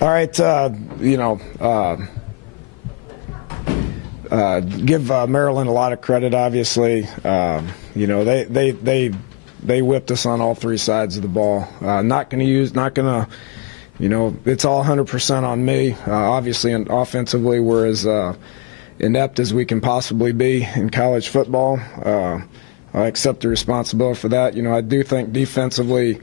All right, give Maryland a lot of credit. Obviously, they whipped us on all three sides of the ball. Not going to. It's all 100% on me. Obviously, and offensively, we're as inept as we can possibly be in college football. I accept the responsibility for that. I do think defensively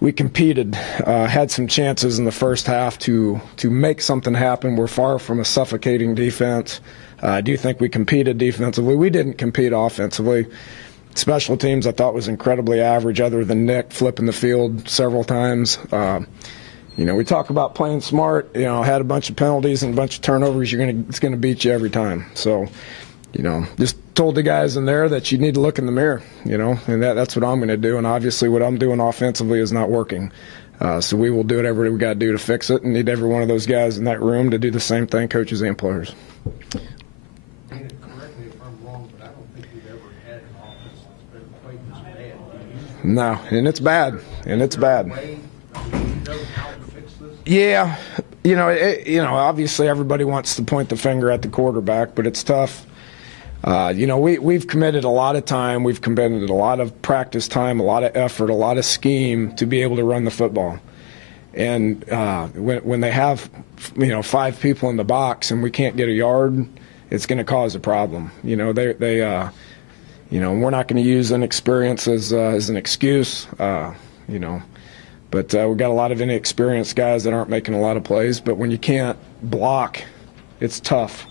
we competed, had some chances in the first half to make something happen. We're far from a suffocating defense. I do think we competed defensively. We didn't compete offensively. Special teams I thought was incredibly average, other than Nick flipping the field several times. We talk about playing smart. Had a bunch of penalties and a bunch of turnovers. It's gonna beat you every time. So, just told the guys in there that you need to look in the mirror. And that's what I'm going to do. And obviously, what I'm doing offensively is not working. So we will do whatever we got to do to fix it, and need every one of those guys in that room to do the same thing, coaches and players. Correct me if I'm wrong, but I don't think we've ever had an offense that's been quite this bad. No, and it's bad. Yeah, obviously everybody wants to point the finger at the quarterback, but it's tough. We've committed a lot of time, we've committed a lot of practice time, a lot of effort, a lot of scheme to be able to run the football. And when they have, 5 people in the box and we can't get a yard, it's going to cause a problem. We're not going to use inexperience as an excuse. But we've got a lot of inexperienced guys that aren't making a lot of plays. But when you can't block, it's tough.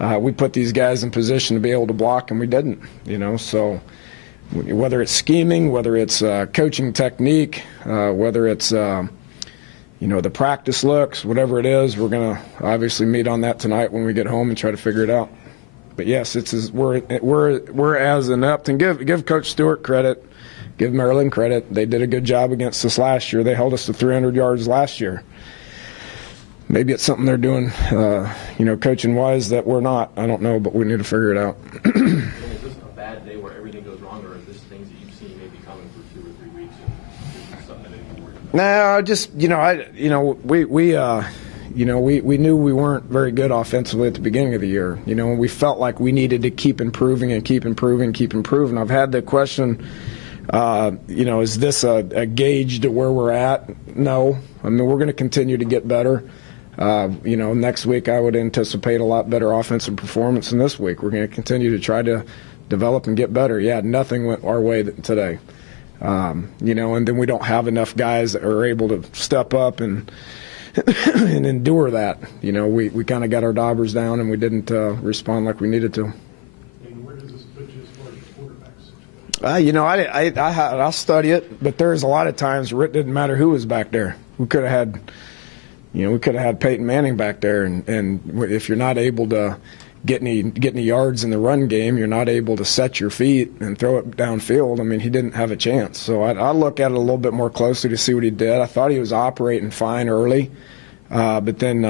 We put these guys in position to be able to block, and we didn't. So whether it's scheming, whether it's coaching technique, whether it's the practice looks, whatever it is, we're going to obviously meet on that tonight when we get home and try to figure it out. But yes, we're as inept, and give Coach Stewart credit. Give Maryland credit. They did a good job against us last year. They held us to 300 yards last year. Maybe it's something they're doing, coaching-wise that we're not. I don't know, but we need to figure it out. Is this a bad day where everything goes wrong, or is this things that you've seen maybe coming for 2 or 3 weeks and this is something that you're worried about? We knew we weren't very good offensively at the beginning of the year. And we felt like we needed to keep improving. I've had the question, is this a gauge to where we're at? No. I mean, we're going to continue to get better. Next week I would anticipate a lot better offensive performance than this week. We're going to continue to try to develop and get better. Yeah, nothing went our way today. And then we don't have enough guys that are able to step up and endure that. We kind of got our daubers down and we didn't respond like we needed to. And where does this put you as far as your quarterback situation? I'll study it, but there's a lot of times where it didn't matter who was back there. We could have had Peyton Manning back there, and if you're not able to get any yards in the run game, you're not able to set your feet and throw it downfield. I mean, he didn't have a chance. So I look at it a little bit more closely to see what he did. I thought he was operating fine early, but then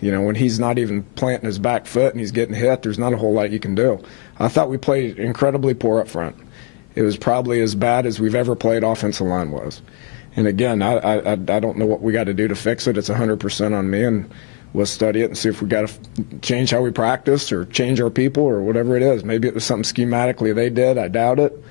when he's not even planting his back foot and he's getting hit, there's not a whole lot you can do. I thought we played incredibly poor up front. It was probably as bad as we've ever played offensive line was. And again, I don't know what we got to do to fix it. It's 100% on me, and we'll study it and see if we got to change how we practice or change our people or whatever it is. Maybe it was something schematically they did. I doubt it.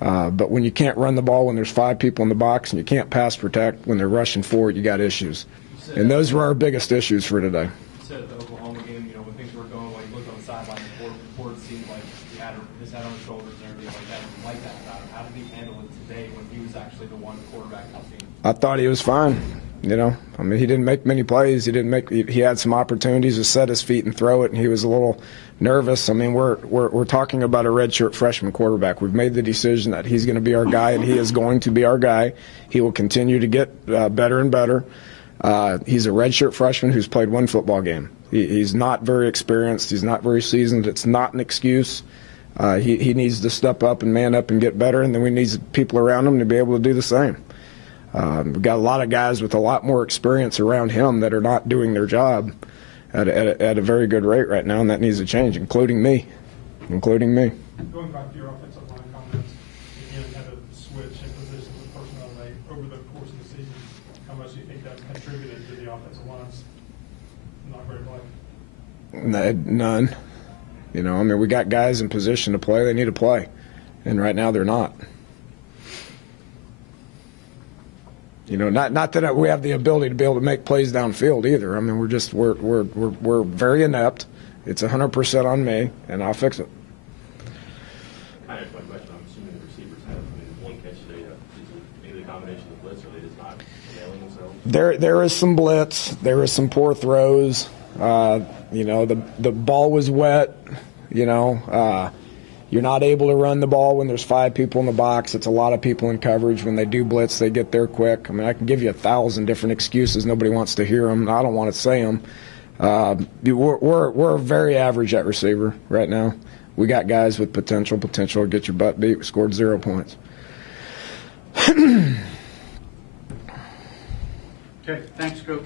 But when you can't run the ball when there's 5 people in the box and you can't pass protect when they're rushing forward, you got issues. And those were our biggest issues for today. You said at the Oklahoma game, when things were going well, you looked on the sideline, the Ford seemed like he had his head on his shoulders and everything like that. Like that about him. How did he handle it today when he was actually the one quarterback on the team? I thought he was fine. He didn't make many plays. He had some opportunities to set his feet and throw it, and he was a little nervous. I mean, we're talking about a redshirt freshman quarterback. We've made the decision that he's going to be our guy, and he is going to be our guy. He will continue to get better and better. He's a redshirt freshman who's played 1 football game. He's not very experienced. He's not very seasoned. It's not an excuse. He needs to step up and man up and get better, and then we need people around him to be able to do the same. We've got a lot of guys with a lot more experience around him that are not doing their job at a very good rate right now, and that needs to change, including me. Going back to your offensive line comments, again, had a switch in positions with personnel over the course of the season. How much do you think that's contributed to the offensive line None. You know, I mean, we got guys in position to play. They need to play, and right now they're not. You know, not that we have the ability to be able to make plays downfield either. I mean, we're very inept. It's 100% on me, and I'll fix it. Kind of my question. I'm assuming the receivers have, one catch today. Is it maybe the combination of blitz, or they just not nailing themselves? There is some blitz. There is some poor throws. You know, the ball was wet. You know, you're not able to run the ball when there's 5 people in the box. It's a lot of people in coverage. When they do blitz, they get there quick. I mean, I can give you 1,000 different excuses. Nobody wants to hear them. I don't want to say them. We're very average at receiver right now. We got guys with potential to get your butt beat. We scored 0 points. Okay, thanks, Coach.